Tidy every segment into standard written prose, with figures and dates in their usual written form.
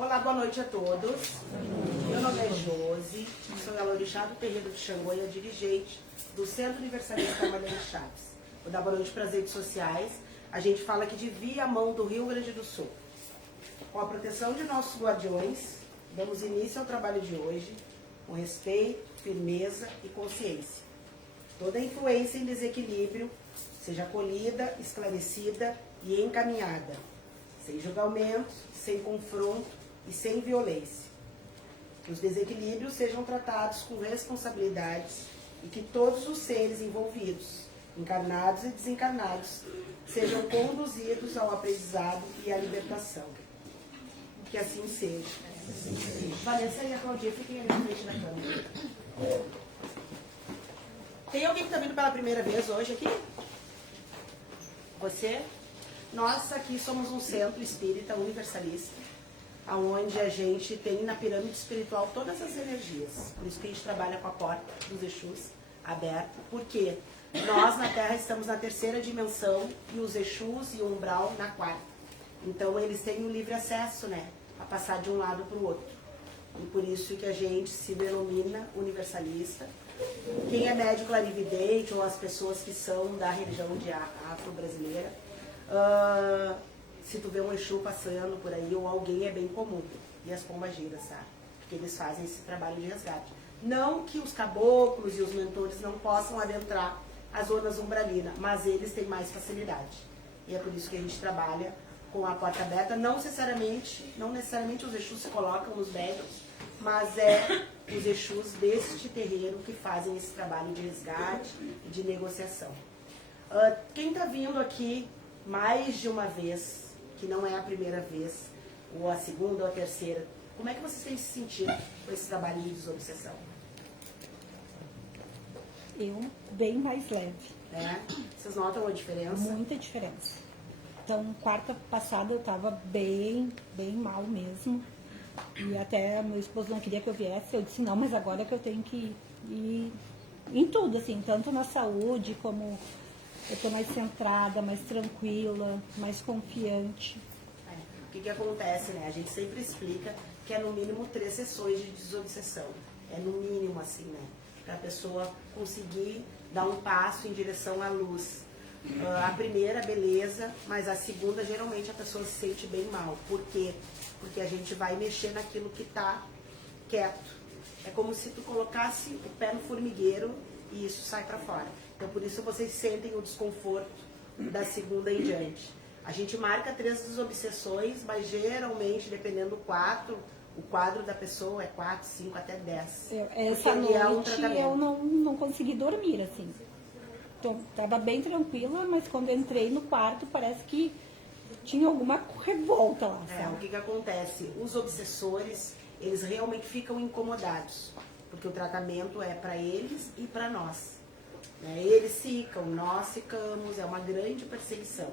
Olá, boa noite a todos. Meu nome é Josi, sou a Lorixá do Terreiro de Xangô e a dirigente do Centro Universalista Cavalheiro Chaves. Vou dar boa noite para as redes sociais. A gente fala aqui de Viamão do Rio Grande do Sul. Com a proteção de nossos guardiões, damos início ao trabalho de hoje com respeito, firmeza e consciência. Toda influência em desequilíbrio seja acolhida, esclarecida e encaminhada, sem julgamento, sem confronto e sem violência. Que os desequilíbrios sejam tratados com responsabilidades e que todos os seres envolvidos, encarnados e desencarnados, sejam conduzidos ao aprendizado e à libertação. Que assim seja. Vanessa e a Claudia fiquem ali na frente da câmera. Tem alguém que está vindo pela primeira vez hoje aqui? Você? Nós aqui somos um centro espírita universalista, onde a gente tem na pirâmide espiritual todas as energias. Por isso que a gente trabalha com a porta dos Exus aberta. Porque nós na Terra estamos na terceira dimensão e os Exus e o umbral na quarta. Então eles têm um livre acesso, né? A passar de um lado para o outro. E por isso que a gente se denomina universalista. Quem é médico clarividente ou as pessoas que são da religião de afro-brasileira, se tu vê um Exu passando por aí ou alguém, é bem comum. E as pombagiras, sabe? Porque eles fazem esse trabalho de resgate. Não que os caboclos e os mentores não possam adentrar as zonas umbralinas, mas eles têm mais facilidade. E é por isso que a gente trabalha com a porta aberta. Não necessariamente os Exus se colocam nos médiums, mas é os Exus deste terreiro que fazem esse trabalho de resgate e de negociação. Quem está vindo aqui mais de uma vez, que não é a primeira vez, ou a segunda ou a terceira, como é que vocês têm se sentido com esse trabalho de desobsessão? Eu, bem mais leve. Né? Vocês notam a diferença? Muita diferença. Então, quarta passada eu estava bem mal mesmo. E até meu esposo não queria que eu viesse. Eu disse, não, mas agora é que eu tenho que ir em tudo, assim, tanto na saúde como eu estou mais centrada, mais tranquila, mais confiante. O que acontece, né? A gente sempre explica que é no mínimo 3 sessões de desobsessão. É no mínimo assim, né? Para a pessoa conseguir dar um passo em direção à luz. A primeira, beleza, mas a segunda, geralmente a pessoa se sente bem mal. Por quê? Porque a gente vai mexer naquilo que está quieto. É como se tu colocasse o pé no formigueiro e isso sai para fora. Então, por isso vocês sentem o desconforto da segunda em diante. A gente marca 3 desobsessões, mas geralmente, dependendo do o quadro da pessoa é 4, 5, até 10. Essa noite eu não consegui dormir, assim. Estava bem tranquila, mas quando entrei no quarto, parece que tinha alguma revolta lá, sabe? O que acontece? Os obsessores, eles realmente ficam incomodados, porque o tratamento é para eles e para nós. Eles ficam, nós ficamos, é uma grande perseguição,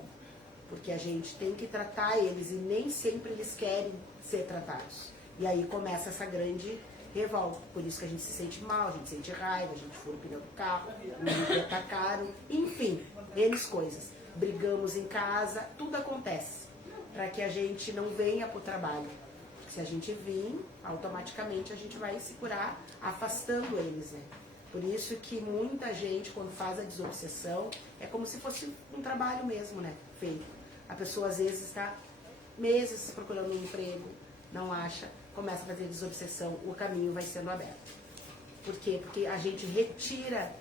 porque a gente tem que tratar eles e nem sempre eles querem ser tratados. E aí começa essa grande revolta, por isso que a gente se sente mal, a gente sente raiva, a gente fura o pneu do carro, o livro tá caro, enfim, N coisas. Brigamos em casa, tudo acontece para que a gente não venha para o trabalho. Se a gente vir, automaticamente a gente vai se curar afastando eles, né? Por isso que muita gente, quando faz a desobsessão, é como se fosse um trabalho mesmo, né? Feito. A pessoa às vezes está meses procurando um emprego, não acha, começa a fazer desobsessão, o caminho vai sendo aberto. Por quê? Porque a gente retira,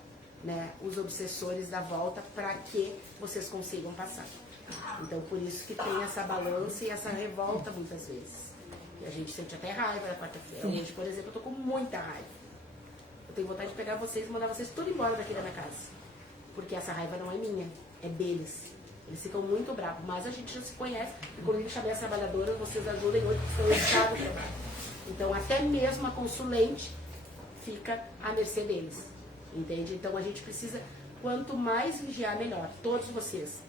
né, os obsessores da volta para que vocês consigam passar. Então, por isso que tem essa balança e essa revolta muitas vezes. E a gente sente até raiva na quarta-feira. Hoje, por exemplo, eu tô com muita raiva. Eu tenho vontade de pegar vocês e mandar vocês tudo embora daqui da minha casa. Porque essa raiva não é minha, é deles. Eles ficam muito bravos, mas a gente já se conhece. Inclusive, chamei as trabalhadoras, vocês ajudem hoje, que estão educados também. Então, até mesmo a consulente fica à mercê deles. Entende? Então, a gente precisa, quanto mais vigiar, melhor. Todos vocês.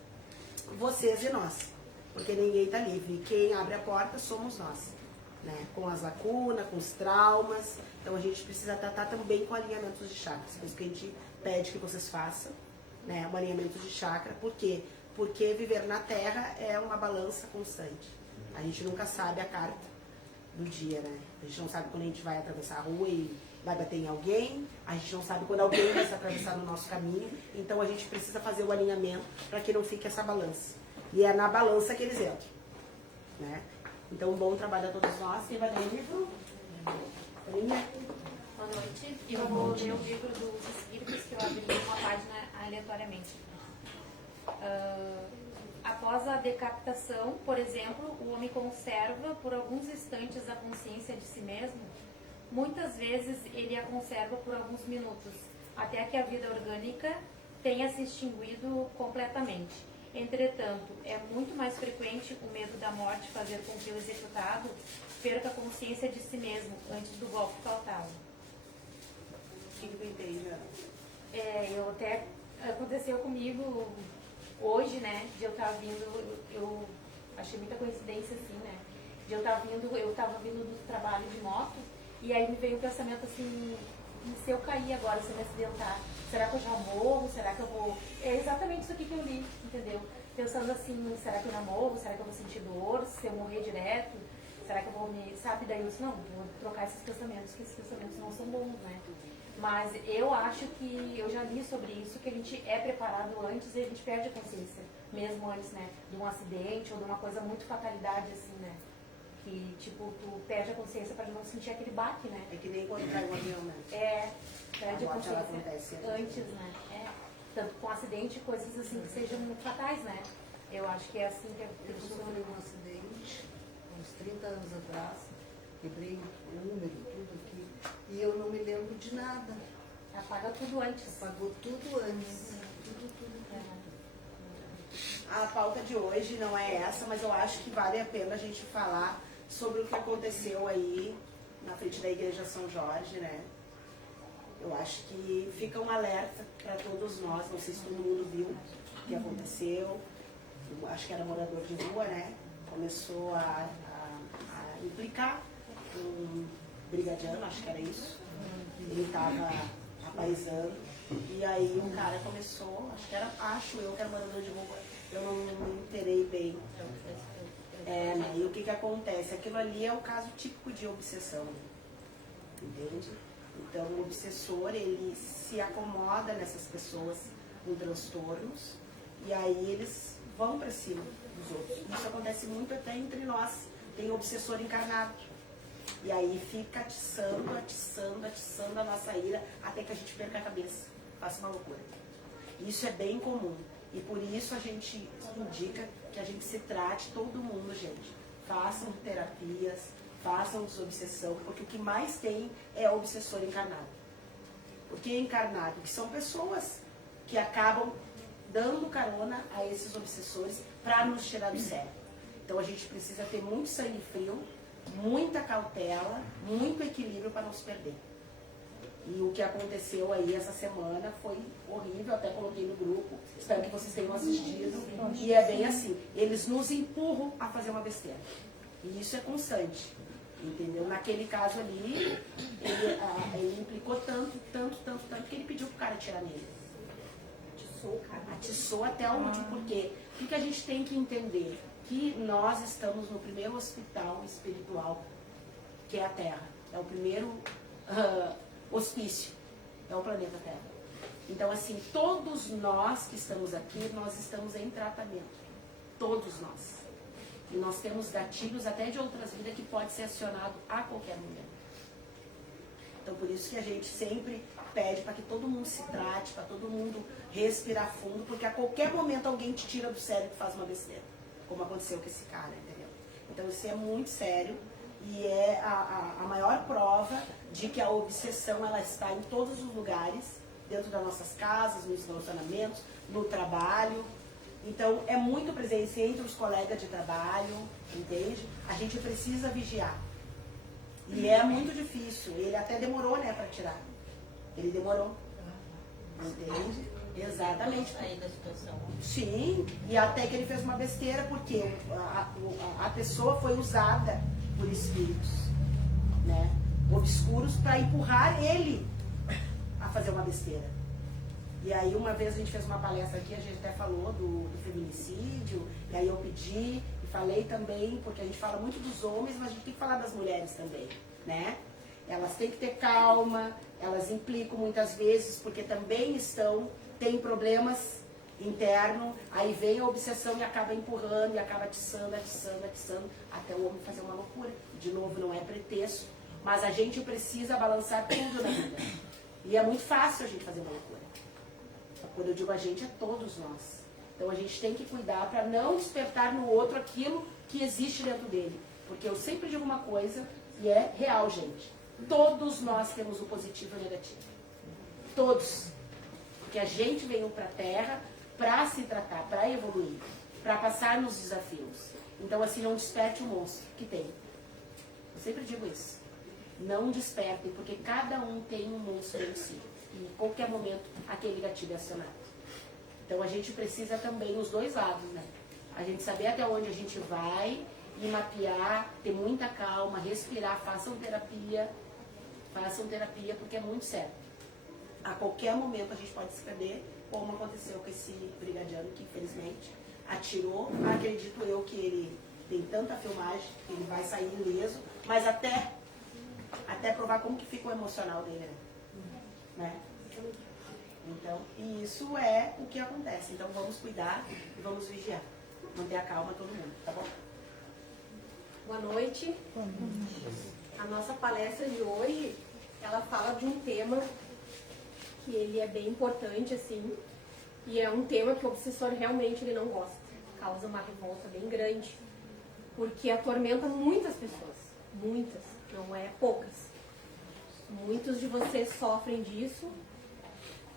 Vocês e nós. Porque ninguém está livre. E quem abre a porta somos nós. Né? Com as lacunas, com os traumas. Então, a gente precisa tratar também com alinhamentos de chakras. Por isso que a gente pede que vocês façam, né, um alinhamento de chakra. Por quê? Porque viver na Terra é uma balança constante. A gente nunca sabe a carta do dia, né? A gente não sabe quando a gente vai atravessar a rua e vai bater em alguém, a gente não sabe quando alguém vai se atravessar no nosso caminho, então a gente precisa fazer o alinhamento para que não fique essa balança. E é na balança que eles entram, né? Então, bom trabalho a todos nós. Quem vai ler o livro? Boa noite. Eu vou ler o livro dos Espíritos, que eu abri uma página aleatoriamente. Após a decapitação, por exemplo, o homem conserva por alguns instantes a consciência de si mesmo. Muitas vezes ele a conserva por alguns minutos, até que a vida orgânica tenha se extinguido completamente. Entretanto, é muito mais frequente o medo da morte fazer com que o executado perca a consciência de si mesmo antes do golpe fatal. O que tu entende? Eu até aconteceu comigo hoje, né, de eu estar vindo, eu achei muita coincidência assim, né, de eu estar vindo, eu estava vindo do trabalho de moto, e aí me veio o pensamento assim, e se eu cair agora, se eu me acidentar, será que eu já morro? Será que eu vou... É exatamente isso aqui que eu li, entendeu? Pensando assim, será que eu já morro? Será que eu vou sentir dor? Se eu morrer direto? Será que eu vou me... Sabe, daí eu disse, não, vou trocar esses pensamentos, que esses pensamentos não são bons, né? Mas eu acho que, eu já li sobre isso, que a gente é preparado antes e a gente perde a consciência, mesmo antes, né? De um acidente ou de uma coisa muito fatalidade, assim, né? Que, tipo, tu perde a consciência para não sentir aquele baque, né? É que nem quando cai um avião, né? Perde a consciência acontece antes, né? Tanto com acidente, coisas assim que sejam muito fatais, né? Eu acho que é assim que Eu sofri um acidente, uns 30 anos atrás, quebrei o número, tudo aqui, e eu não me lembro de nada. apaga tudo antes. Apagou tudo antes. Tudo. A pauta de hoje não é essa, mas eu acho que vale a pena a gente falar sobre o que aconteceu aí na frente da Igreja São Jorge, né? Eu acho que fica um alerta para todos nós, não sei se todo mundo viu o que aconteceu. Eu acho que era morador de rua, né? Começou a implicar um brigadiano, acho que era isso. Ele estava apaisando. E aí o cara começou, acho eu que era morador de rua, eu não me inteirei bem. Né? E o que acontece? Aquilo ali é o caso típico de obsessão, entende? Então o obsessor, ele se acomoda nessas pessoas com transtornos e aí eles vão para cima dos outros. Isso acontece muito até entre nós, tem obsessor encarnado. E aí fica atiçando a nossa ira até que a gente perca a cabeça, faça uma loucura. Isso é bem comum. E por isso a gente indica que a gente se trate, todo mundo, gente. Façam terapias, façam desobsessão, porque o que mais tem é obsessor encarnado. Por que encarnado? Porque são pessoas que acabam dando carona a esses obsessores para nos tirar do sério. Então a gente precisa ter muito sangue frio, muita cautela, muito equilíbrio para não se perder. E o que aconteceu aí essa semana foi horrível, até coloquei no grupo, espero que vocês tenham assistido. E é bem assim, eles nos empurram a fazer uma besteira. E isso é constante, entendeu? Naquele caso ali, ele implicou tanto, que ele pediu pro cara atirar nele. Atiçou o cara. Atiçou até o último, porque o que a gente tem que entender? Que nós estamos no primeiro hospital espiritual, que é a Terra. É o primeiro hospício, é o planeta Terra. Então, assim, todos nós que estamos aqui, nós estamos em tratamento. Todos nós. E nós temos gatilhos até de outras vidas que pode ser acionado a qualquer momento. Então, por isso que a gente sempre pede para que todo mundo se trate, para todo mundo respirar fundo, porque a qualquer momento alguém te tira do sério e faz uma besteira, como aconteceu com esse cara, entendeu? Então, isso é muito sério e é a maior prova de que a obsessão, ela está em todos os lugares, dentro das nossas casas, nos relacionamentos, no trabalho. Então, é muito presente entre os colegas de trabalho, entende? A gente precisa vigiar. E é muito difícil. Ele até demorou, né, para tirar. Ele demorou. Entende? Exatamente. Aí da situação. Sim, e até que ele fez uma besteira, porque a pessoa foi usada por espíritos, né, obscuros, para empurrar ele a fazer uma besteira. E aí uma vez a gente fez uma palestra aqui, a gente até falou do feminicídio, e aí eu pedi, e falei também, porque a gente fala muito dos homens, mas a gente tem que falar das mulheres também, né? Elas têm que ter calma, elas implicam muitas vezes, porque também têm problemas internos, aí vem a obsessão e acaba empurrando, e acaba atiçando, até o homem fazer uma loucura. De novo, não é pretexto, mas a gente precisa balançar tudo na vida. E é muito fácil a gente fazer uma loucura. Quando eu digo a gente, é todos nós. Então a gente tem que cuidar para não despertar no outro aquilo que existe dentro dele. Porque eu sempre digo uma coisa, e é real, gente. Todos nós temos o positivo e o negativo. Todos. Porque a gente veio para a Terra para se tratar, para evoluir, para passar nos desafios. Então assim, não desperte o monstro que tem. Eu sempre digo isso. Não despertem, porque cada um tem um monstro em si. E em qualquer momento aquele gatilho é acionado. Então a gente precisa também os dois lados, né? A gente saber até onde a gente vai e mapear, ter muita calma, respirar, façam terapia, porque é muito sério. A qualquer momento a gente pode se perder, como aconteceu com esse brigadiano que infelizmente atirou. Acredito eu que ele tem tanta filmagem, que ele vai sair ileso, mas até provar como que fica o emocional dele, né? Então, e isso é o que acontece. Então vamos cuidar e vamos vigiar. Manter a calma todo mundo, tá bom? Boa noite. A nossa palestra de hoje, ela fala de um tema que ele é bem importante, assim, e é um tema que o obsessor realmente ele não gosta. Causa uma revolta bem grande, porque atormenta muitas pessoas. Muitas, não é poucas. Muitos de vocês sofrem disso,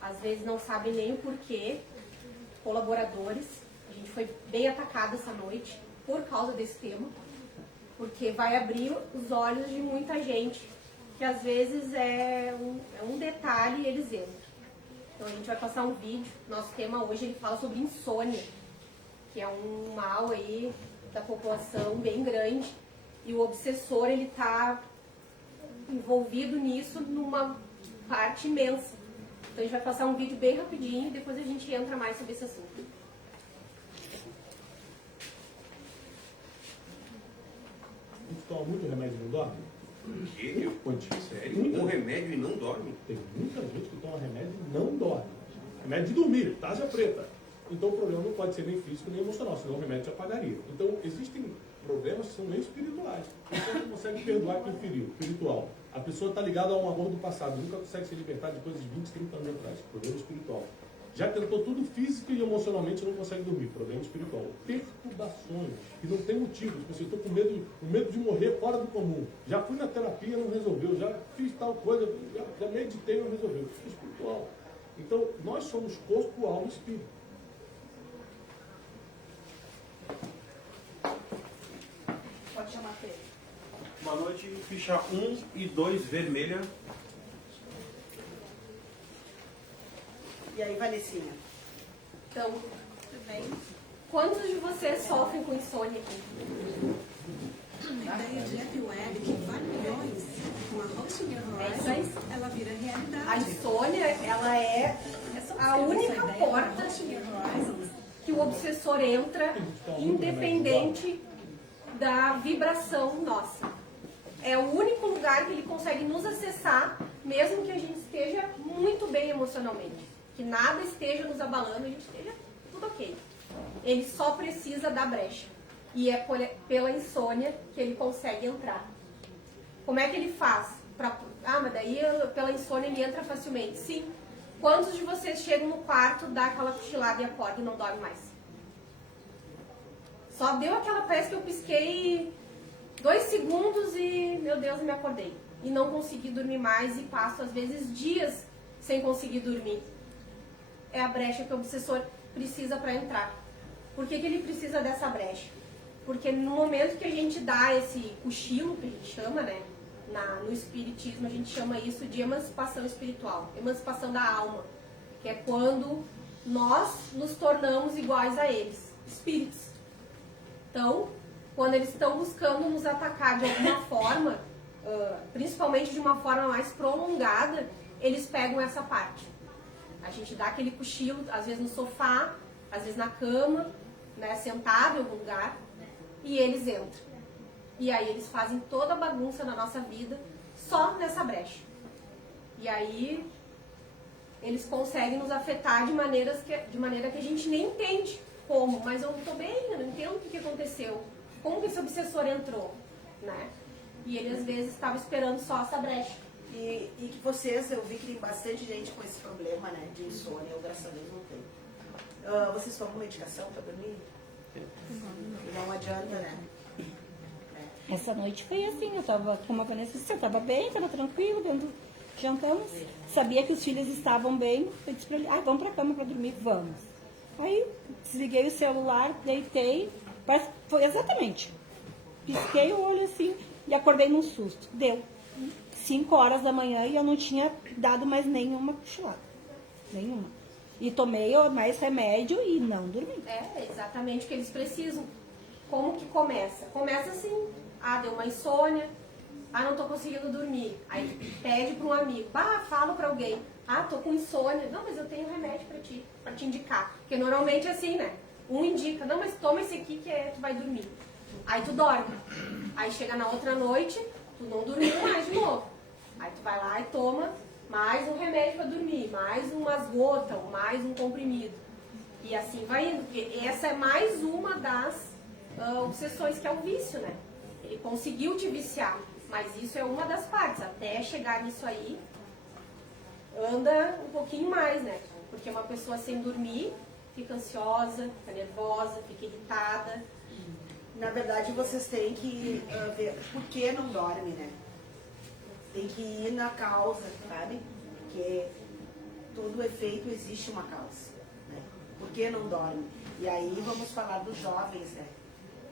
às vezes não sabem nem o porquê. Colaboradores, a gente foi bem atacado essa noite por causa desse tema, porque vai abrir os olhos de muita gente, que às vezes é um detalhe e eles entram. Então a gente vai passar um vídeo, nosso tema hoje ele fala sobre insônia, que é um mal aí da população bem grande, e o obsessor ele está envolvido nisso numa parte imensa. Então a gente vai passar um vídeo bem rapidinho e depois a gente entra mais sobre esse assunto. Tu toma muito remédio e não dorme? Que? Sério? Um remédio e não dorme? Tem muita gente que toma remédio e não dorme. Remédio de dormir, tarja preta. Então o problema não pode ser nem físico nem emocional, senão o remédio te apagaria. Então existem problemas que são meio espirituais. A pessoa não consegue perdoar quem feriu, espiritual. A pessoa está ligada a um amor do passado, nunca consegue se libertar de coisas de 20, 30 anos atrás. Problema espiritual. Já tentou tudo físico e emocionalmente não consegue dormir. Problema espiritual. Perturbações que não tem motivo. Tipo assim, eu estou com medo de morrer fora do comum. Já fui na terapia, não resolveu. Já fiz tal coisa, já meditei, não resolveu. Espiritual. Então, nós somos corpo, alma e espírito. Pode chamar Pedro. Boa noite, ficha 1 e 2 vermelha. E aí, Vanessinha? Então, tudo bem? Quantos de vocês sofrem com insônia aqui? A ideia de Deep Web que vale milhões, com a Hosting Horizon, ela vira realidade. A insônia, ela é a única porta que o obsessor entra, independente da vibração nossa. É o único lugar que ele consegue nos acessar, mesmo que a gente esteja muito bem emocionalmente. Que nada esteja nos abalando, a gente esteja tudo ok. Ele só precisa da brecha. E é pela insônia que ele consegue entrar. Como é que ele faz? Mas daí pela insônia ele entra facilmente. Sim. Quantos de vocês chegam no quarto, dá aquela cochilada e acorda e não dorme mais? Só deu aquela, parece que eu pisquei 2 segundos e, meu Deus, eu me acordei. E não consegui dormir mais e passo, às vezes, dias sem conseguir dormir. É a brecha que o obsessor precisa para entrar. Por que ele precisa dessa brecha? Porque no momento que a gente dá esse cochilo, que a gente chama, né? No espiritismo a gente chama isso de emancipação espiritual, emancipação da alma, que é quando nós nos tornamos iguais a eles, espíritos. Então, quando eles estão buscando nos atacar de alguma forma, principalmente de uma forma mais prolongada, eles pegam essa parte. A gente dá aquele cochilo, às vezes no sofá, às vezes na cama, né, sentado em algum lugar, e eles entram. E aí eles fazem toda a bagunça na nossa vida só nessa brecha. E aí eles conseguem nos afetar de maneira que a gente nem entende como, mas eu não tô bem, eu não entendo o que aconteceu, como que esse obsessor entrou, né? E ele às vezes estava esperando só essa brecha. E que vocês, eu vi que tem bastante gente com esse problema, né, de insônia, eu graças a Deus não tenho. Vocês tomam medicação para dormir? Não adianta, né? Essa noite foi assim, eu tava, como a Vanessa disse, eu tava bem, tava tranquilo, jantamos, sabia que os filhos estavam bem, eu disse pra ele, vamos pra cama pra dormir, vamos. Aí desliguei o celular, deitei, foi exatamente, pisquei o olho assim e acordei num susto. Deu 5 horas da manhã e eu não tinha dado mais nenhuma cochilada, nenhuma. E tomei mais remédio e não dormi. É exatamente o que eles precisam. Como que começa? Começa assim, deu uma insônia, não tô conseguindo dormir. Aí pede para um amigo, fala para alguém, tô com insônia. Não, mas eu tenho remédio para te indicar. Porque normalmente é assim, né? Um indica, não, mas toma esse aqui que tu vai dormir. Aí tu dorme. Aí chega na outra noite, tu não dormiu mais de novo. Aí tu vai lá e toma mais um remédio para dormir, mais umas gotas, mais um comprimido. E assim vai indo. Porque essa é mais uma das obsessões que é o vício, né? Ele conseguiu te viciar, mas isso é uma das partes. Até chegar nisso aí, anda um pouquinho mais, né? Porque uma pessoa sem dormir fica ansiosa, fica nervosa, fica irritada. Na verdade, vocês têm que ver por que não dorme, né? Tem que ir na causa, sabe? Porque todo efeito existe uma causa, né? Por que não dorme? E aí vamos falar dos jovens, né?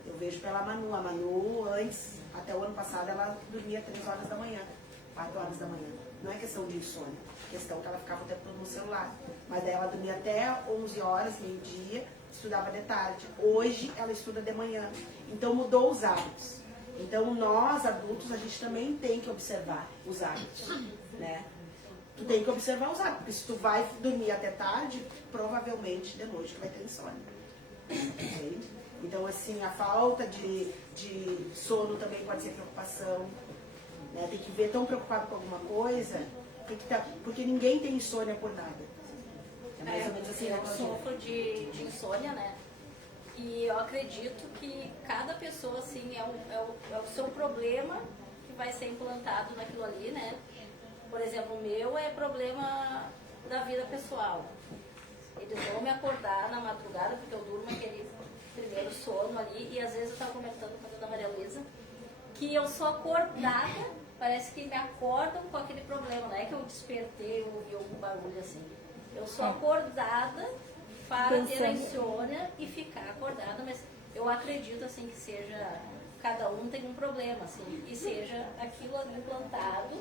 Eu vejo pela Manu. A Manu, antes, até o ano passado, ela dormia 3 horas da manhã, 4 horas da manhã. Não é questão de insônia, é questão que ela ficava o tempo todo no celular. Mas daí ela dormia até 11 horas, meio-dia, estudava de tarde. Hoje ela estuda de manhã. Então mudou os hábitos. Então nós, adultos, a gente também tem que observar os hábitos, né? Tu tem que observar os hábitos, porque se tu vai dormir até tarde, provavelmente de noite tu vai ter insônia. Entende? Então, assim, a falta de sono também pode ser preocupação, né? Tem que ver, tão preocupado com alguma coisa, porque ninguém tem insônia por nada. É mais ou menos assim, eu né, Claudinha? sofro de insônia, né? E eu acredito que cada pessoa, assim, é o seu problema que vai ser implantado naquilo ali, né? Por exemplo, o meu é problema da vida pessoal. Eles vão me acordar na madrugada, porque eu durmo aquele primeiro sono ali, e às vezes eu estava comentando com a dona Maria Luísa, que eu sou acordada, parece que me acordam com aquele problema, não é que eu despertei ou ouvi algum barulho assim. Eu sou acordada para ter a insônia e ficar acordada, mas eu acredito assim que seja, cada um tem um problema, assim, e seja aquilo implantado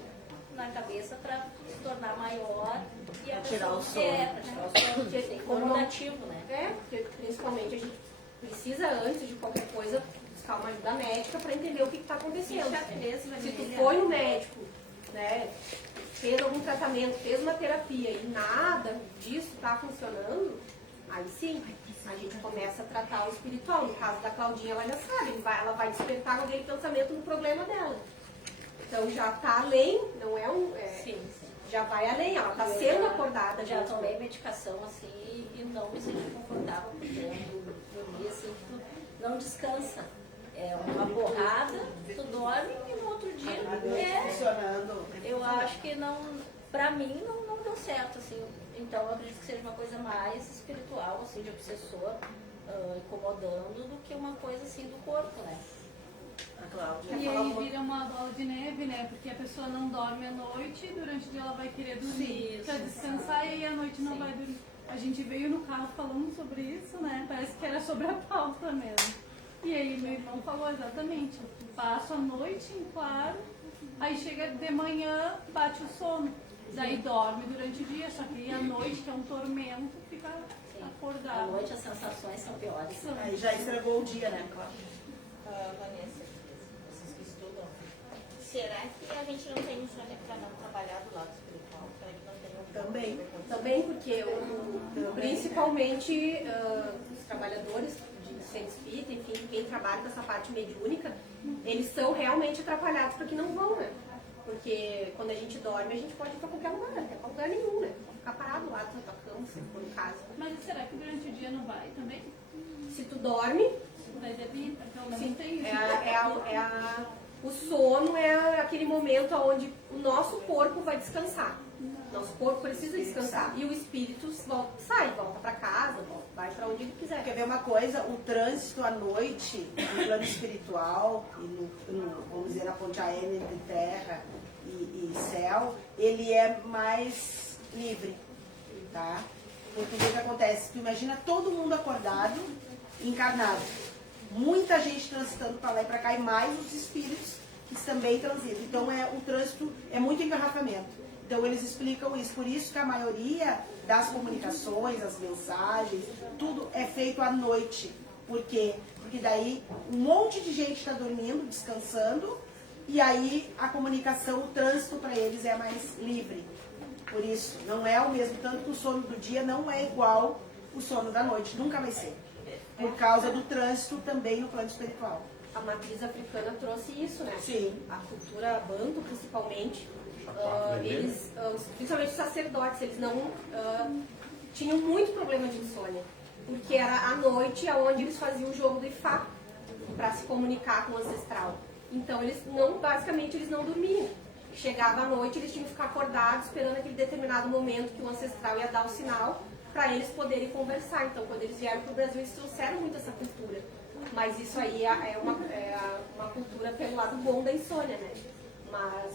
na cabeça para se tornar maior e a tirar o sono. para tirar o sono, tem como nativo, né? Porque principalmente a gente precisa, antes de qualquer coisa, buscar uma ajuda médica para entender o que está acontecendo. Se tu foi no médico, né, fez algum tratamento, fez uma terapia e nada disso está funcionando, aí sim, a gente começa a tratar o espiritual. No caso da Claudinha, ela já sabe, ela vai despertar aquele pensamento no problema dela. Então já está além, não é um... Sim. Já vai além, ela está sendo acordada. Já tomei medicação assim e não me senti confortável, porque eu dormi assim, tu não descansa. É uma porrada, tu dorme e no outro dia funcionando. eu acho que não, pra mim não deu certo, assim. Então eu acredito que seja uma coisa mais espiritual, assim, de obsessor, incomodando, do que uma coisa assim do corpo, né? A Cláudia. E aí vira uma bola de neve, né? Porque a pessoa não dorme à noite e durante o dia ela vai querer dormir para descansar e aí à noite não vai dormir. A gente veio no carro falando sobre isso, né? Parece que era sobre a pauta mesmo. E aí meu irmão falou exatamente. Passo a noite em claro, aí chega de manhã, bate o sono. Daí dorme durante o dia, só que à noite, que é um tormento, fica acordado. À noite as sensações são piores. Aí já estragou o dia, né, Cláudia? Vanessa, vocês que estudam, será que a gente não tem insônia para não trabalhar do lado espiritual? Será que não tem Também porque principalmente os trabalhadores de centro espírita, enfim, quem trabalha trabalham com essa parte mediúnica, eles são realmente atrapalhados porque não vão, né? Porque quando a gente dorme, a gente pode ir pra qualquer lugar, até pra lugar nenhum, né? Ficar parado lá na tua cama, se for no caso. Mas será que durante o dia não vai também? Se tu dorme, Mas evita, então não sim, tem isso. o sono é aquele momento onde o nosso corpo vai descansar. Nosso corpo precisa descansar. E o espírito volta pra casa, vai pra onde ele quiser. Quer ver uma coisa? O trânsito à noite, no plano espiritual, e vamos dizer, na ponte aérea entre terra e céu, ele é mais livre, tá? Porque o que acontece? Tu imagina todo mundo acordado, encarnado. Muita gente transitando para lá e para cá, e mais os espíritos que também transitam. Então o trânsito é muito engarrafamento. Então eles explicam isso. Por isso que a maioria das comunicações, as mensagens, tudo é feito à noite. Por quê? Porque daí um monte de gente está dormindo, descansando, e aí a comunicação, o trânsito para eles é mais livre. Por isso, não é o mesmo. Tanto que o sono do dia não é igual o sono da noite. Nunca vai ser. Por causa do trânsito também no plano espiritual. A matriz africana trouxe isso, né? Sim. A cultura banto, principalmente, eles, principalmente os sacerdotes, eles não tinham muito problema de insônia. Porque era à noite onde eles faziam o jogo do Ifá, para se comunicar com o ancestral. Então, basicamente, eles não dormiam. Chegava à noite, eles tinham que ficar acordados, esperando aquele determinado momento que o ancestral ia dar o sinal, para eles poderem conversar. Então, quando eles vieram para o Brasil, eles trouxeram muito essa cultura. Mas isso aí é uma cultura pelo lado bom da insônia, né? Mas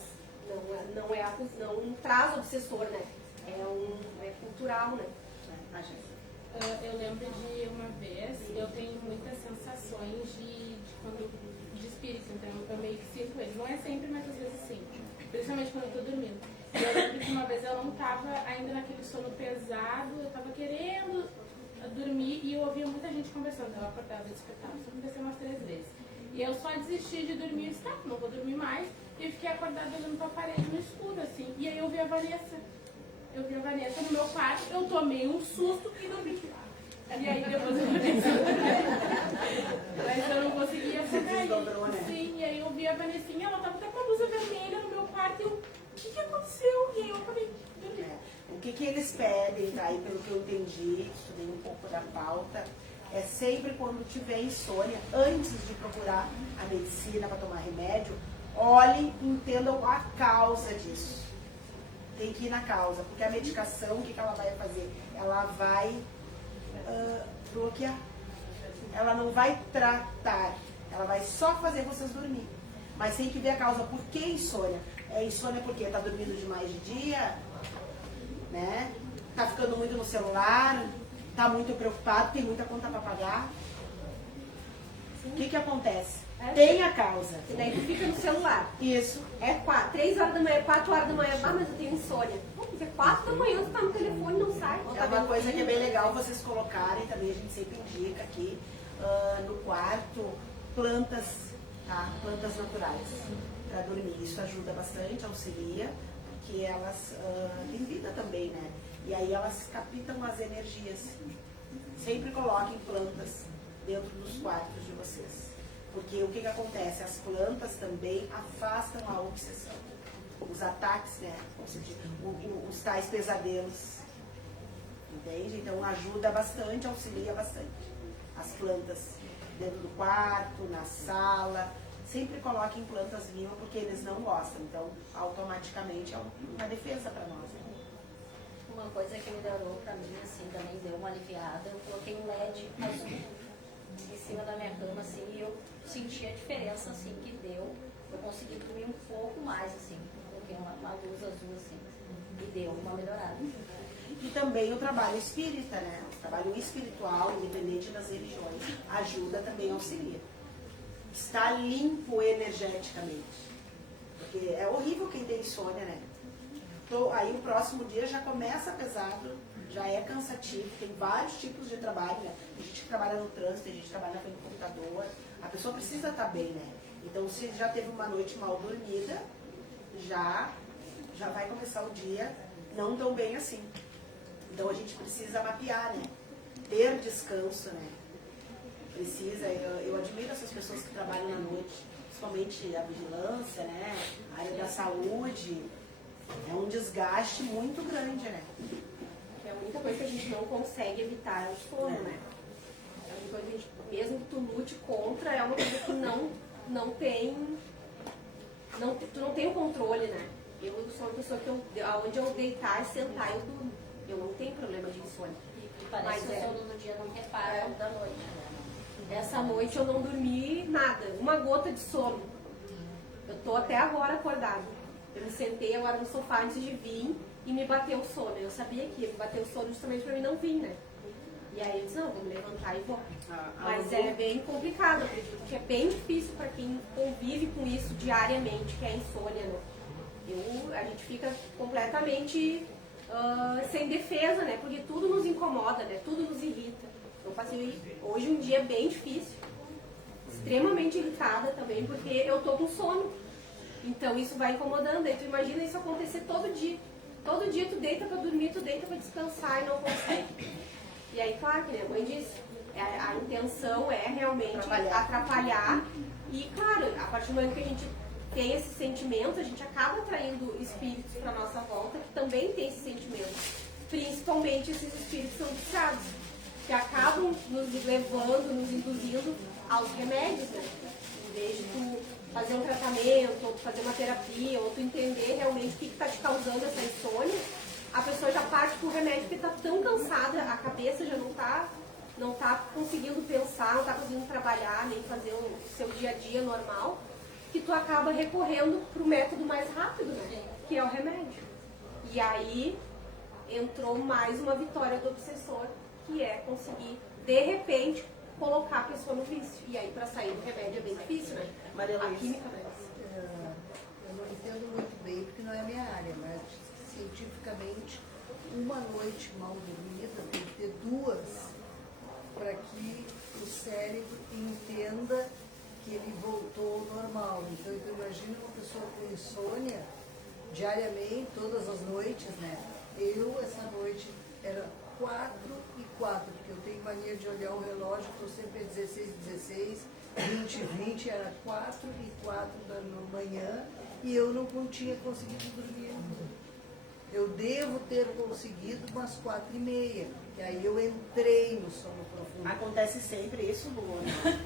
não traz obsessor, né? É cultural, né? Eu lembro de uma vez, eu tenho muitas sensações de espírito, então eu meio que sinto eles. Não é sempre, mas às vezes sim. Principalmente quando eu tô dormindo. Eu lembro que uma vez eu não estava ainda naquele sono pesado, eu estava querendo dormir e eu ouvia muita gente conversando. Eu acordava e despertava, isso aconteceu umas 3 vezes. E eu só desisti de dormir e disse, tá, não vou dormir mais. E eu fiquei acordada olhando pra parede no escuro, assim. E aí eu vi a Vanessa. Eu vi a Vanessa no meu quarto, eu tomei um susto e dormi. E aí depois eu dormi. Mas eu não conseguia sair. Sim, e aí eu vi a Vanessinha, ela tava até com a blusa vermelha no meu quarto e eu, o que aconteceu? E aí eu acabei dormindo. O que eles pedem, daí, pelo que eu entendi, estudei um pouco da pauta, é sempre quando tiver insônia, antes de procurar a medicina para tomar remédio, olhem, entendam a causa disso. Tem que ir na causa, porque a medicação, o que ela vai fazer? Ela vai bloquear. Ela não vai tratar, ela vai só fazer vocês dormir. Mas tem que ver a causa. Por que insônia? É insônia porque está dormindo demais de dia, né? Tá ficando muito no celular, tá muito preocupado, tem muita conta para pagar. O que acontece? Tem a causa. E daí tu fica no celular. Isso. 3 horas da manhã, 4 horas da manhã, mas eu tenho insônia. Vamos dizer, 4 da manhã tu tá no telefone e não sai. É uma coisa que é bem legal vocês colocarem, também a gente sempre indica aqui, no quarto, plantas, tá? Plantas naturais para dormir. Isso ajuda bastante, auxilia, porque elas têm vida também, né? E aí elas captam as energias. Sempre coloquem plantas dentro dos quartos de vocês. Porque o que acontece? As plantas também afastam a obsessão. Os ataques, né? Os tais pesadelos. Entende? Então ajuda bastante, auxilia bastante. As plantas dentro do quarto, na sala. Sempre coloquem plantas vivas porque eles não gostam. Então, automaticamente é uma defesa para nós. Né? Uma coisa que melhorou para mim, assim, também deu uma aliviada. Eu coloquei um LED azul em cima da minha cama, assim, e eu senti a diferença, assim, que deu. Eu consegui dormir um pouco mais, assim. Coloquei uma luz azul, assim, e deu uma melhorada. E também o trabalho espírita, né? O trabalho espiritual, independente das religiões, ajuda também a auxiliar. Está limpo energeticamente. Porque é horrível quem tem insônia, né? Aí o próximo dia já começa pesado, já é cansativo, tem vários tipos de trabalho, né? Tem gente que trabalha no trânsito, tem gente que trabalha na frente do computador. A pessoa precisa estar bem, né? Então, se já teve uma noite mal dormida, já vai começar o dia não tão bem assim. Então, a gente precisa mapear, né? Ter descanso, né? Precisa, eu admiro essas pessoas que trabalham na noite, principalmente a vigilância, né? A área da saúde. É um desgaste muito grande, né? É a única coisa que a gente não consegue evitar é o sono, né? É a única coisa que a gente, mesmo que tu lute contra, é uma coisa que não tem. Tu não tem o controle, né? Eu sou uma pessoa que aonde eu deitar e sentar, eu durmo. Eu não tenho problema de insônia. E parece que o sono do dia não repara o da noite, né? Essa noite eu não dormi nada, uma gota de sono. Eu tô até agora acordada. Eu me sentei agora no sofá antes de vir e me bateu o sono. Eu sabia que ia me bater o sono justamente pra mim não vir, né? E aí eu disse, não, vou me levantar e vou. Mas é bem complicado, eu acredito que é bem difícil pra quem convive com isso diariamente, que é a insônia, né? A gente fica completamente sem defesa, né? Porque tudo nos incomoda, né? Tudo nos irrita. Eu passei hoje um dia bem difícil, extremamente irritada também, porque eu tô com sono. Então isso vai incomodando. Aí tu imagina isso acontecer todo dia. Todo dia tu deita pra dormir, tu deita pra descansar e não consegue. E aí, claro, que a mãe disse, a intenção é realmente atrapalhar. E claro, a partir do momento que a gente tem esse sentimento, a gente acaba atraindo espíritos pra nossa volta que também tem esse sentimento. Principalmente esses espíritos são viciados, que acabam nos levando, nos induzindo aos remédios, né? Em vez de tu fazer um tratamento, ou fazer uma terapia, ou tu entender realmente o que está te causando essa insônia, a pessoa já parte pro remédio porque está tão cansada, a cabeça já não tá conseguindo pensar, não está conseguindo trabalhar, nem fazer o seu dia a dia normal, que tu acaba recorrendo pro método mais rápido, né? Que é o remédio. E aí entrou mais uma vitória do obsessor, que é conseguir, de repente, colocar a pessoa no vício. E aí, para sair do remédio é bem difícil, né? A química, né? Eu não entendo muito bem, porque não é minha área, mas cientificamente, uma noite mal dormida tem que ter 2 para que o cérebro entenda que ele voltou ao normal. Então, tu imagina uma pessoa com insônia diariamente, todas as noites, né? Essa noite, era 4 e 4, porque eu tenho mania de olhar o relógio, estou sempre 16, 20, 20, era 4 e 4 da manhã e eu não tinha conseguido dormir. Eu devo ter conseguido umas 4h30, e aí eu entrei no sono profundo. Acontece sempre isso, Luana?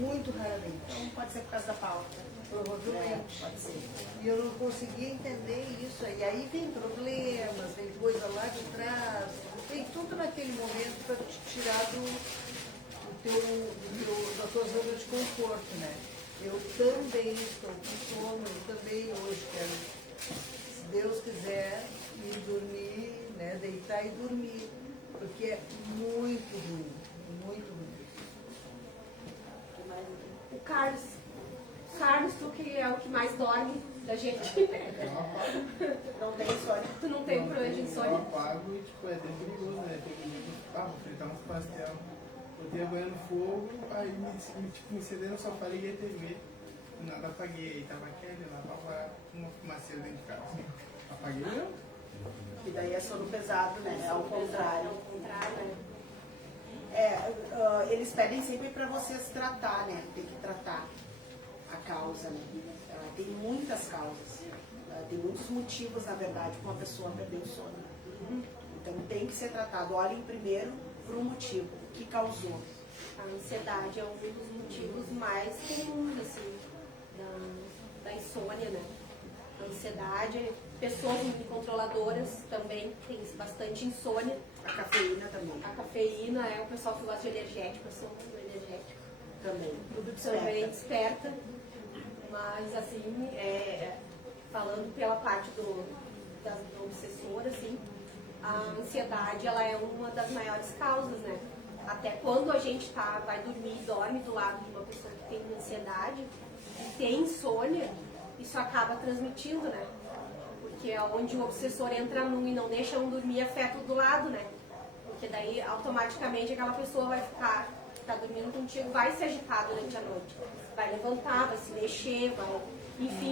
Muito raramente. Então pode ser por causa da pauta. Provavelmente. Pode ser. E eu não conseguia entender isso. E aí vem problemas, vem coisa lá de trás, vem tudo naquele momento para te tirar da tua zona de conforto, né? Eu também estou com sono, eu também hoje quero, se Deus quiser, ir dormir, né? Deitar e dormir, porque é muito ruim, muito ruim. O Carlos, tu que é o que mais dorme da gente. Não tem insônia. Tu não tem problema de insônia? Eu apago e tipo, é até perigoso, né? Tem que vou fritar uns pastel. Botei a banha no fogo, aí me cederam no sofá, liguei a TV. Nada, apaguei. Aí tava aquele lá, tava uma fumaceira dentro de casa. Apaguei eu. Que daí é sono pesado, né? É ao contrário. Ao contrário, né? Eles pedem sempre para vocês tratar, né? Tem que tratar a causa, né? Tem muitas causas. Tem muitos motivos, na verdade, para uma pessoa perder o sono. Então tem que ser tratado. Olhem primeiro para o motivo, o que causou. A ansiedade é um dos motivos mais comuns, assim, da insônia, né? A ansiedade, pessoas incontroladoras também têm bastante insônia. A cafeína também. A cafeína é o pessoal que gosta de energético, eu sou muito energético. Também. Tudo também desperta. Mas, assim, falando pela parte do obsessor, assim, a ansiedade, ela é uma das maiores causas, né? Até quando a gente vai dormir e dorme do lado de uma pessoa que tem ansiedade e tem insônia, isso acaba transmitindo, né? Porque é onde o obsessor entra num e não deixa um dormir, afeta o do lado, né? Porque daí, automaticamente, aquela pessoa vai ficar, que tá dormindo contigo, vai se agitar durante a noite. Vai levantar, vai se mexer,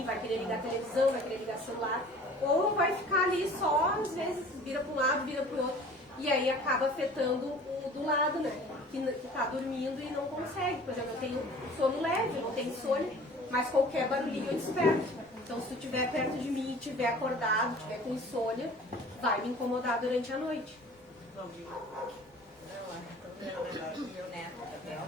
vai querer ligar a televisão, vai querer ligar o celular. Ou vai ficar ali só, às vezes, vira para um lado, vira para o outro. E aí acaba afetando o do lado, né? Que tá dormindo e não consegue. consegue. Por exemplo, eu tenho sono leve, eu não tenho insônia, mas qualquer barulhinho eu desperto. Então, se tu estiver perto de mim, estiver acordado, estiver com insônia, vai me incomodar durante a noite. Meu neto, Gabriel,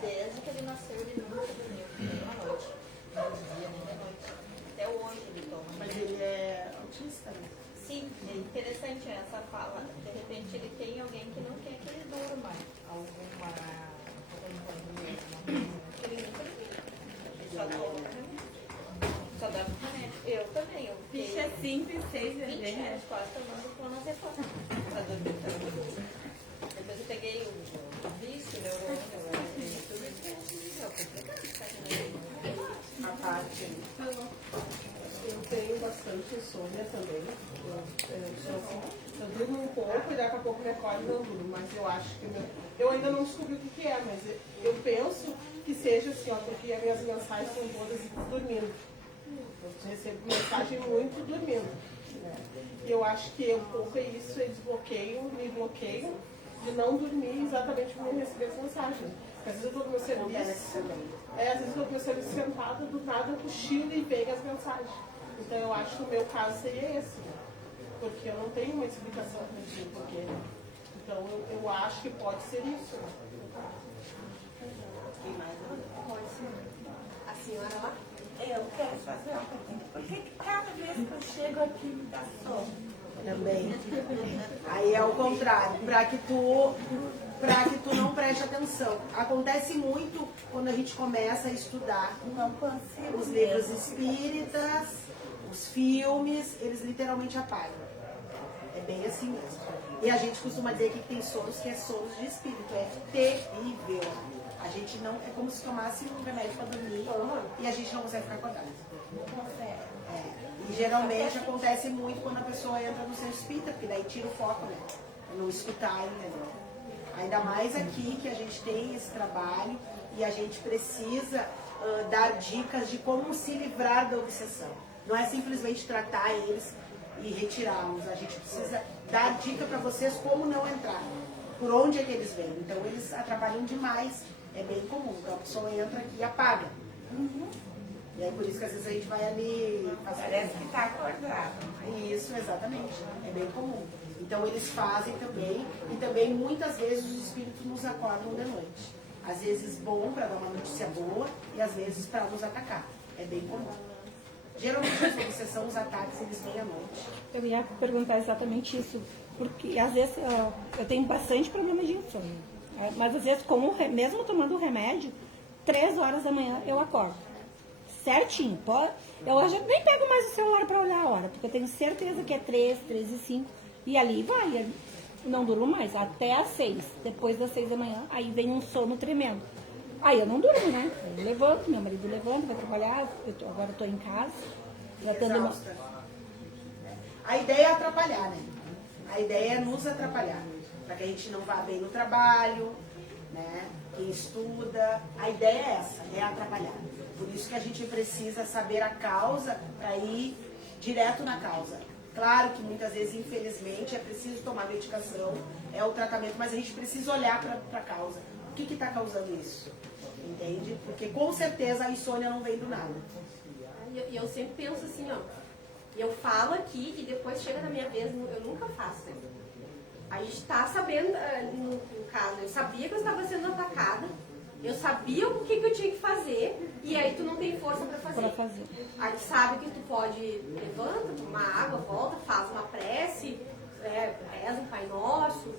desde que ele nasceu, ele nunca dormiu nenhuma noite. Nem de dia, nem de noite. Até hoje ele toma. Mas ele é autista, né? Sim, é interessante essa fala. De repente ele tem alguém que não quer que ele durma. Alguma coisa. Ele nunca dormiu. Ele só toma. Só dá pro remédio. Eu também. Eu Ficha 5 e 6 é 20 anos quase tomando clonazepam pra dormir. Depois eu peguei o vício, neurônio, tudo isso é complicado. A parte. Eu tenho bastante insônia também. Eu durmo um pouco e daqui a pouco me acordo e não durmo. Mas eu acho que eu ainda não descobri o que é, mas eu penso que seja assim, ó, porque as minhas mensagens são todas dormindo. Eu recebo mensagem muito dormindo. Né? E eu acho que um pouco é isso, eles me bloqueiam de não dormir exatamente como eu receber as mensagens. Porque às vezes eu estou no meu serviço, às vezes eu estou no meu serviço sentada, do nada eu cochilo e vem as mensagens. Então eu acho que o meu caso seria esse, né? Porque eu não tenho uma explicação para dizer porquê. Então eu acho que pode ser isso. Né? Quem mais? Pode ser. A senhora lá? Eu quero fazer uma pergunta. Por que cada vez que eu chego aqui me dá sono? Também. Aí é o contrário, para que tu não preste atenção. Acontece muito quando a gente começa a estudar os livros espíritas, os filmes, eles literalmente apagam. É bem assim mesmo. E a gente costuma dizer que tem sonos que é sonos de espírito. É terrível. A gente não... É como se tomasse um remédio para dormir e a gente não consegue ficar acordado. Não consegue. E geralmente acontece muito quando a pessoa entra no centro espírita, porque daí tira o foco, né? Não escutar, entendeu? Ainda mais aqui que a gente tem esse trabalho e a gente precisa dar dicas de como se livrar da obsessão. Não é simplesmente tratar eles e retirá-los. A gente precisa dar dica para vocês como não entrar, por onde é que eles vêm. Então eles atrapalham demais. É bem comum. Então a pessoa entra aqui e apaga. E é por isso que às vezes a gente vai ali... Parece que está acordado. Isso, exatamente. É bem comum. Então eles fazem também, e também muitas vezes os espíritos nos acordam de noite. Às vezes bom, para dar uma notícia boa, e às vezes para nos atacar. É bem comum. Geralmente as obsessões, os ataques, eles vêm à noite. Eu ia perguntar exatamente isso, porque às vezes eu tenho bastante problema de insônia. Mas às vezes, mesmo tomando o remédio, 3 horas da manhã eu acordo. Certinho. Eu já nem pego mais o celular para olhar a hora, porque eu tenho certeza que é 3, 3 e 5. E ali vai. Não durmo mais, até às 6. Depois das 6 da manhã, aí vem um sono tremendo. Aí eu não durmo, né? Eu levanto, meu marido levanta, vai trabalhar. Agora eu estou em casa. A ideia é atrapalhar, né? A ideia é nos atrapalhar. Para que a gente não vá bem no trabalho, né? Quem estuda. A ideia é essa, é atrapalhar. Por isso que a gente precisa saber a causa para ir direto na causa. Claro que muitas vezes, infelizmente, é preciso tomar medicação, é o tratamento, mas a gente precisa olhar para a causa. O que está causando isso? Entende? Porque com certeza a insônia não vem do nada. E eu sempre penso assim, ó. Eu falo aqui e depois chega na minha vez, eu nunca faço. A gente tá sabendo, no caso, eu sabia que eu estava sendo atacada, eu sabia o que eu tinha que fazer, e aí tu não tem força para fazer. Aí tu sabe que tu pode, levanta, toma água, volta, faz uma prece, reza um Pai Nosso,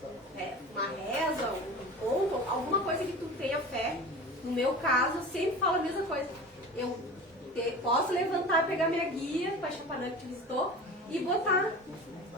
uma reza, um conto, alguma coisa que tu tenha fé. No meu caso, eu sempre falo a mesma coisa. Eu posso levantar, pegar minha guia, o Pai Chapanã que te visitou, e botar.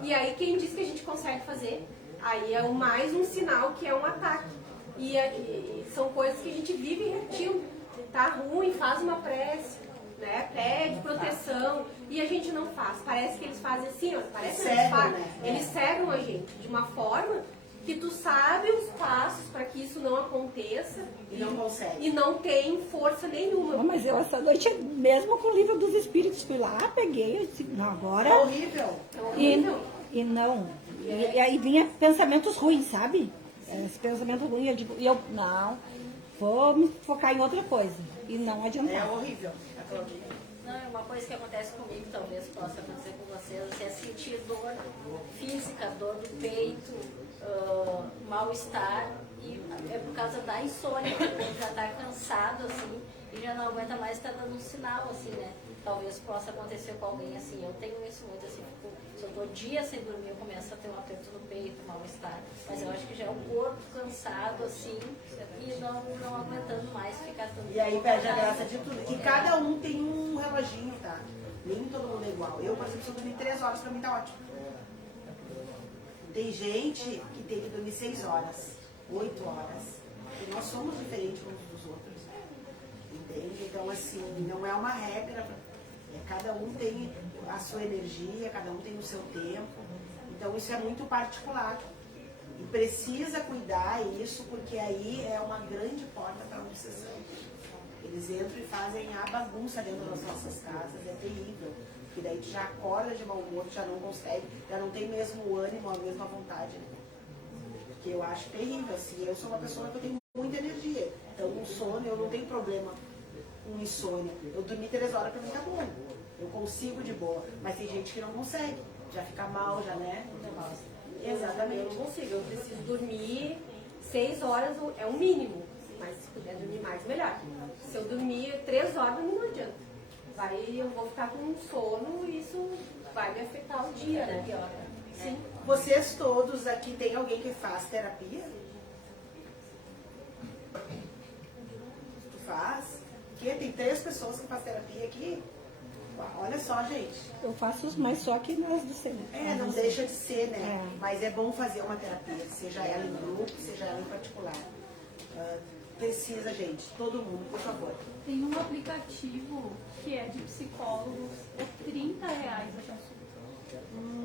E aí quem diz que a gente consegue fazer? Aí é mais um sinal que é um ataque. E são coisas que a gente vive repetindo. Tá ruim, faz uma prece, né? Pede proteção. E a gente não faz. Parece que eles fazem assim, ó. Parece que eles fazem. Né? Eles cegam a gente de uma forma que tu sabe os passos para que isso não aconteça. E não consegue. E não tem força nenhuma. Não, mas eu essa noite, mesmo com o livro dos espíritos, fui lá, peguei, eu disse, não, agora... É horrível. É horrível. E não. E aí vinha pensamentos ruins, sabe? Esse pensamento ruim, eu digo, não. vou me focar em outra coisa. E não adiantar. É horrível. Não, é uma coisa que acontece comigo, talvez possa acontecer com vocês, assim, é sentir dor física, dor do peito, mal-estar, e é por causa da insônia, porque já está cansado, assim, e já não aguenta mais, está dando um sinal, assim, né? Talvez possa acontecer com alguém, assim, eu tenho isso muito, assim, se eu estou dias sem dormir, eu começo a ter um aperto no peito, mal-estar, mas eu acho que já é o corpo cansado, assim, e não aguentando mais ficar tanto. E aí perde a graça de tudo. E cada um tem um reloginho, tá? Nem todo mundo é igual. Eu, por exemplo, se eu dormir 3 horas, pra mim tá ótimo. Tem gente que tem que dormir 6 horas, 8 horas. E nós somos diferentes uns dos outros. Entende? Então, assim, não é uma regra. Cada um tem a sua energia, cada um tem o seu tempo. Então, isso é muito particular. E precisa cuidar isso, porque aí é uma grande porta para a obsessão. Eles entram e fazem a bagunça dentro das nossas casas, é terrível. Porque daí tu já acorda de mau humor, tu já não consegue, já não tem mesmo o ânimo, a mesma vontade. Né? Que eu acho terrível, assim. Eu sou uma pessoa que eu tenho muita energia. Então, o sono, eu não tenho problema com insônia. Eu dormir 3 horas pra mim tá bom. Eu consigo de boa. Mas tem gente que não consegue. Já fica mal, já, né? Exatamente. Eu não consigo, eu preciso dormir 6 horas, é o mínimo. Mas se puder dormir mais, melhor. Se eu dormir 3 horas, não adianta. Aí eu vou ficar com sono e isso vai me afetar o dia, né? Pior. Sim. Vocês todos aqui, tem alguém que faz terapia? Tu faz? Que tem 3 pessoas que fazem terapia aqui? Olha só, gente. Eu faço, mas só que nas do centro. Não deixa de ser, né? Mas é bom fazer uma terapia, seja ela em grupo, seja ela em particular. Precisa, gente, todo mundo, por favor. Tem um aplicativo que é de psicólogos, é R$30 a consulta.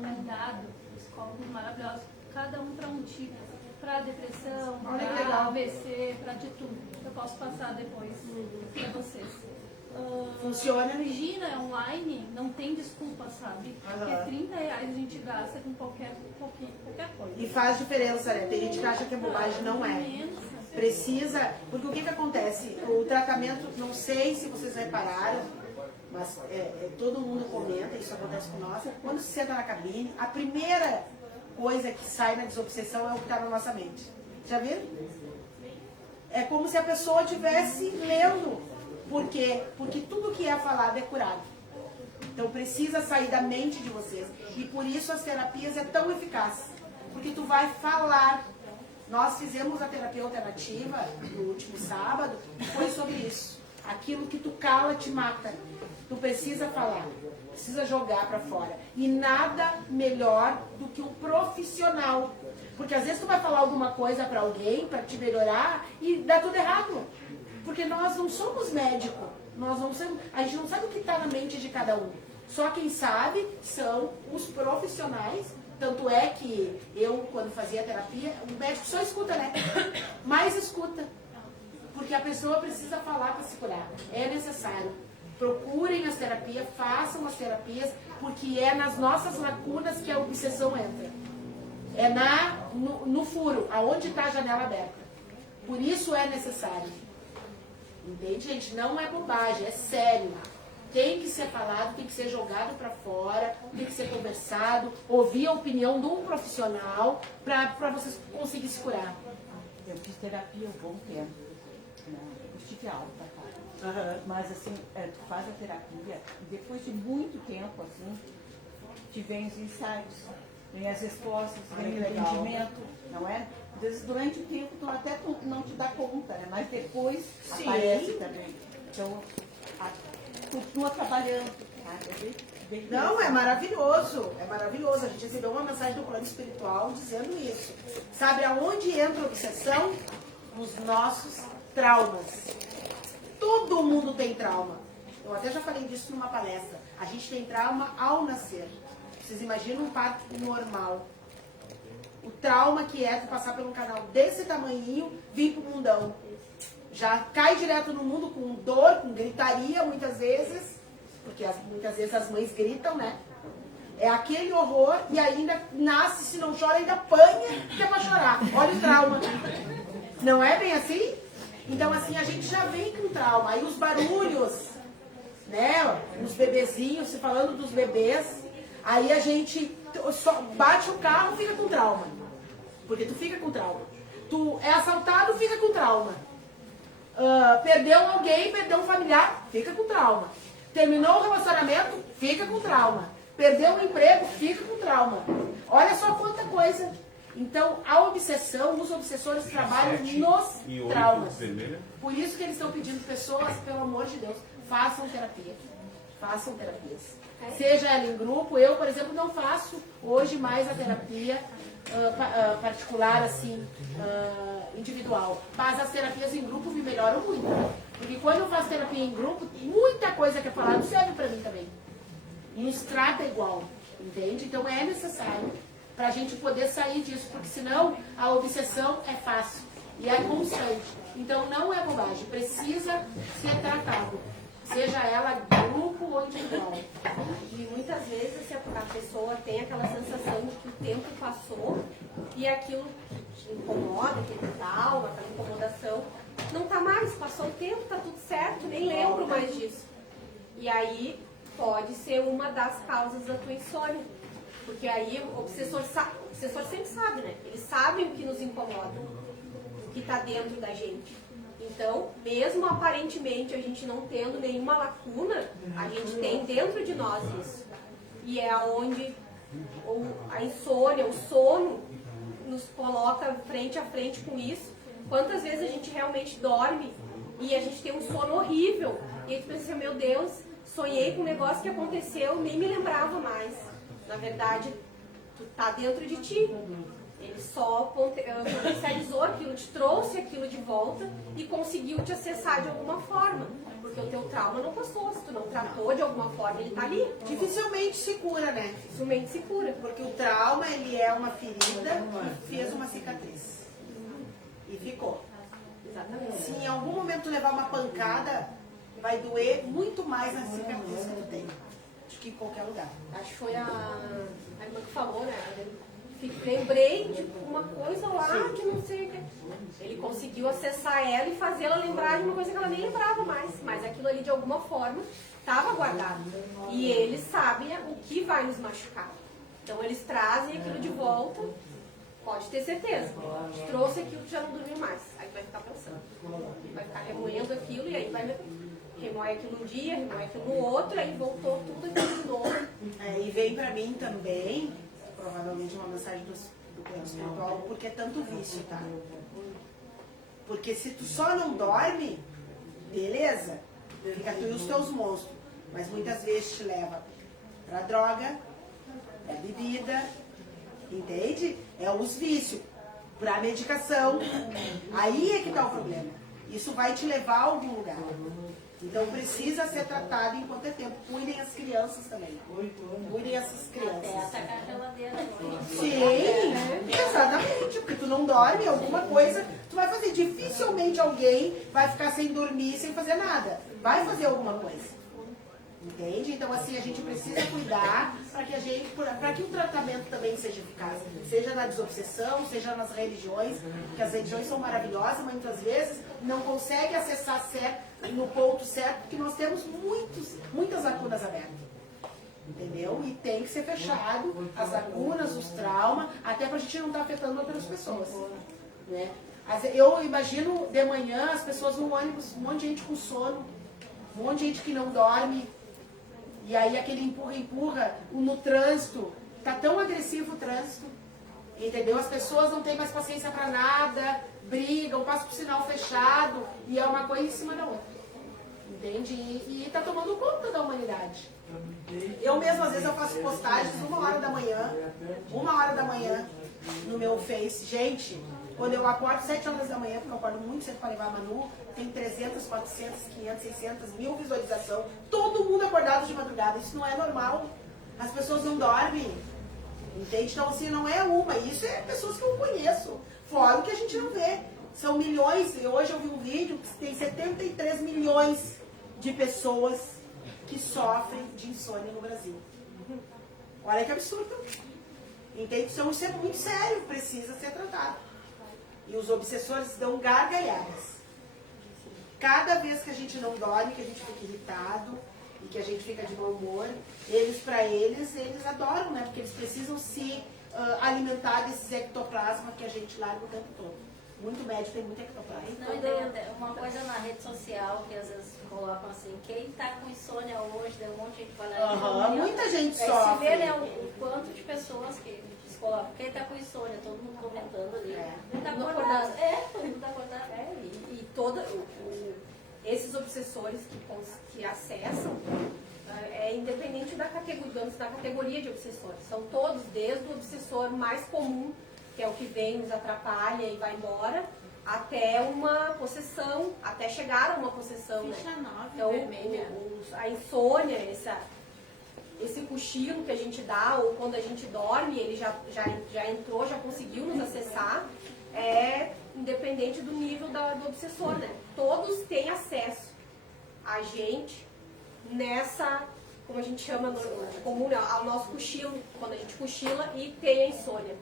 É dado, psicólogos maravilhosos, cada um para um tipo. Para depressão, para AVC, para de tudo. Eu posso passar depois para vocês. Funciona? Imagina, é online, não tem desculpa, sabe? Porque R$30 a gente gasta com qualquer coisa. E faz diferença, né? Tem gente que acha que é bobagem, não é. Precisa, porque o que acontece? O tratamento, não sei se vocês repararam, mas todo mundo comenta, isso acontece com nós. Quando se senta na cabine, a primeira coisa que sai na desobsessão é o que está na nossa mente. Já viram? É como se a pessoa estivesse lendo. Por quê? Porque tudo que é falado é curado. Então precisa sair da mente de vocês. E por isso as terapias é tão eficaz. Porque tu vai falar. Nós fizemos a terapia alternativa no último sábado e foi sobre isso. Aquilo que tu cala te mata. Tu precisa falar. Precisa jogar pra fora. E nada melhor do que um profissional. Porque às vezes tu vai falar alguma coisa pra alguém, pra te melhorar, e dá tudo errado. Porque nós não somos médicos, a gente não sabe o que está na mente de cada um. Só quem sabe são os profissionais. Tanto é que eu, quando fazia terapia, o médico só escuta, né? Mais escuta. Porque a pessoa precisa falar para se curar. É necessário. Procurem as terapias, façam as terapias, porque é nas nossas lacunas que a obsessão entra. É no furo, aonde está a janela aberta. Por isso é necessário. Entende, gente? Não é bobagem, é sério. Tem que ser falado, tem que ser jogado para fora, tem que ser conversado, ouvir a opinião de um profissional para vocês conseguirem se curar. Eu fiz terapia um bom tempo. Eu estive alta, cara. Mas assim, tu faz a terapia, depois de muito tempo, assim, te vem os insights, vem as respostas, vem o entendimento, não é? Às vezes, durante o tempo, tu até não te dá conta, né? Mas depois aparece também. Então, continua trabalhando. Não, é maravilhoso. É maravilhoso. A gente recebeu uma mensagem do plano espiritual dizendo isso. Sabe aonde entra a obsessão? Nos nossos traumas. Todo mundo tem trauma. Eu até já falei disso numa palestra. A gente tem trauma ao nascer. Vocês imaginam um parto normal. O trauma que é tu passar por um canal desse tamanhinho, vir pro mundão. Já cai direto no mundo com dor, com gritaria, muitas vezes. Porque muitas vezes as mães gritam, né? É aquele horror e ainda nasce, se não chora, ainda apanha, que é pra chorar. Olha o trauma. Não é bem assim? Então, assim, a gente já vem com trauma. Aí os barulhos, né? Os bebezinhos, se falando dos bebês, aí a gente só bate o carro, fica com trauma. Porque tu fica com trauma. Tu é assaltado, fica com trauma. Perdeu alguém, perdeu um familiar, fica com trauma. Terminou o relacionamento, fica com trauma. Perdeu o emprego, fica com trauma. Olha só quanta coisa. Então, a obsessão, os obsessores trabalham nos traumas. Por isso que eles estão pedindo pessoas, pelo amor de Deus, façam terapia. Façam terapias. Seja ela em grupo, eu, por exemplo, não faço hoje mais a terapia particular, assim, individual. Mas as terapias em grupo me melhoram muito. Porque quando eu faço terapia em grupo, muita coisa que é falada serve pra mim também. Nos trata igual, entende? Então é necessário pra gente poder sair disso, porque senão a obsessão é fácil e é constante. Então não é bobagem, precisa ser tratado. Seja ela grupo ou individual. E muitas vezes a pessoa tem aquela sensação de que o tempo passou e aquilo que incomoda, aquele trauma, aquela incomodação, não tá mais, passou o tempo, tá tudo certo, nem lembro mais disso. E aí pode ser uma das causas da tua insônia. Porque aí o obsessor sempre sabe, né? Eles sabem o que nos incomoda, o que tá dentro da gente. Então, mesmo aparentemente a gente não tendo nenhuma lacuna, a gente tem dentro de nós isso. E é onde a insônia, o sono, nos coloca frente a frente com isso. Quantas vezes a gente realmente dorme e a gente tem um sono horrível. E a gente pensa, meu Deus, sonhei com um negócio que aconteceu, nem me lembrava mais. Na verdade, tu tá dentro de ti. Ele só potencializou aquilo, te trouxe aquilo de volta e conseguiu te acessar de alguma forma. Porque o teu trauma não passou, se tu não tratou de alguma forma, ele tá ali. Dificilmente se cura, né? Dificilmente se cura. Porque o trauma, ele é uma ferida que fez uma cicatriz. E ficou. Exatamente. Se em algum momento levar uma pancada, vai doer muito mais na cicatriz que tu tem do que em qualquer lugar. Acho que foi a irmã que falou, né? Lembrei de uma coisa lá que não sei o que. Ele conseguiu acessar ela e fazê-la lembrar de uma coisa que ela nem lembrava mais. Mas aquilo ali, de alguma forma, estava guardado. E eles sabem o que vai nos machucar. Então, eles trazem aquilo de volta. Pode ter certeza. Te trouxe aquilo que já não dormiu mais. Aí vai ficar pensando. Vai ficar remoendo aquilo e aí vai remoer aquilo um dia, remoer aquilo no outro, aí voltou tudo aquilo de novo. E vem pra mim também, provavelmente uma mensagem do plano espiritual, porque é tanto vício, tá? Porque se tu só não dorme, beleza, fica tu e os teus monstros. Mas muitas vezes te leva pra droga, é bebida, entende? É os vícios, pra medicação. Aí é que tá o problema. Isso vai te levar a algum lugar. Então precisa ser tratado enquanto é tempo. Cuidem as crianças também. Cuidem essas crianças. Até atacar a geladeira. Sim, exatamente. Porque tu não dorme, alguma coisa tu vai fazer. Dificilmente alguém vai ficar sem dormir, sem fazer nada. Vai fazer alguma coisa. Entende? Então assim, a gente precisa cuidar para que o tratamento também seja eficaz. Seja na desobsessão, seja nas religiões, porque as religiões são maravilhosas, mas muitas vezes não consegue acessar no ponto certo, porque nós temos muitas lacunas abertas. Entendeu? E tem que ser fechado as lacunas, os traumas, até pra gente não estar afetando outras pessoas. Né? Eu imagino de manhã as pessoas no ônibus, um monte de gente com sono, um monte de gente que não dorme. E aí aquele empurra no trânsito, tá tão agressivo o trânsito, entendeu? As pessoas não têm mais paciência para nada, brigam, passam por sinal fechado, e é uma coisa em cima da outra, entende? E tá tomando conta da humanidade. Eu mesma, às vezes, eu faço postagens 1h da manhã, no meu Face. Gente, quando eu acordo 7 horas da manhã, porque eu acordo muito cedo para levar a Manu, tem 300, 400, 500, 600 mil visualizações. Todo mundo acordado de madrugada. Isso não é normal. As pessoas não dormem. Entende? Então, assim, não é uma. Isso é pessoas que eu conheço. Fora o que a gente não vê. São milhões. Hoje eu vi um vídeo que tem 73 milhões de pessoas que sofrem de insônia no Brasil. Olha que absurdo. Entende? Então, isso é muito sério. Precisa ser tratado. E os obsessores dão gargalhadas. cada vez que a gente não dorme, que a gente fica irritado e que a gente fica de mau humor, eles adoram, né? Porque eles precisam se alimentar desses ectoplasma que a gente larga o tempo todo. Muito médico tem muito ectoplasma. Não, e tem uma coisa na rede social que às vezes colocam assim, quem tá com insônia hoje, tem um monte de gente falando. Muita gente aí sofre. Se vê, né, o quanto de pessoas que colocam, quem tá com insônia, todo mundo comentando ali. Não tá acordado. Todo mundo tá acordado. Esses obsessores que acessam, independente da categoria de obsessores. São todos, desde o obsessor mais comum, que é o que vem, nos atrapalha e vai embora, até uma possessão, até chegar a uma possessão. Ficha né? 9, então, vermelha. a insônia, esse cochilo que a gente dá, ou quando a gente dorme, ele já entrou, já conseguiu nos acessar, independente do nível do obsessor, né? Todos têm acesso a gente nessa, como a gente chama no comum, né? Ao nosso cochilo, quando a gente cochila e tem a insônia.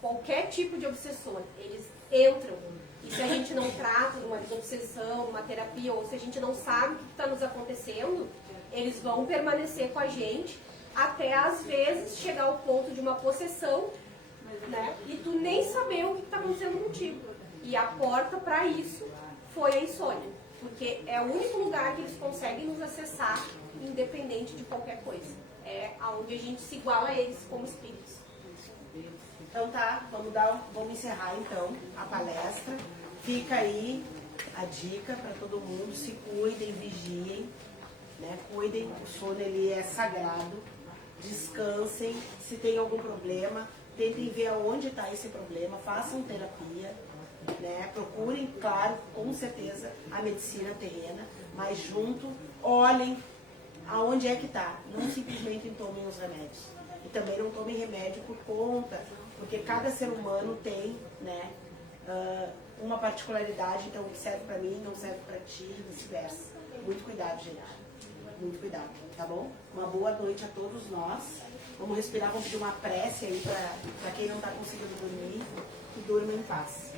Qualquer tipo de obsessor, eles entram. E se a gente não trata de uma desobsessão, uma terapia, ou se a gente não sabe o que está nos acontecendo, eles vão permanecer com a gente até, às vezes, chegar ao ponto de uma possessão, né? E tu nem saber o que está acontecendo contigo. E a porta para isso foi a insônia. Porque é o único lugar que eles conseguem nos acessar, independente de qualquer coisa. É onde a gente se iguala a eles como espíritos. Então tá, vamos encerrar então a palestra. Fica aí a dica para todo mundo, se cuidem, vigiem, né? Cuidem, o sono ele é sagrado, descansem, se tem algum problema, tentem ver aonde está esse problema, façam terapia, né? Procurem, claro, com certeza, a medicina terrena, mas junto, olhem aonde é que está, não simplesmente tomem os remédios. E também não tomem remédio por conta, porque cada ser humano tem, né, uma particularidade, então o que serve para mim não serve para ti e vice-versa. Muito cuidado, gente. Muito cuidado, tá bom? Uma boa noite a todos nós. Vamos respirar, vamos pedir uma prece aí para quem não está conseguindo dormir, que durma em paz.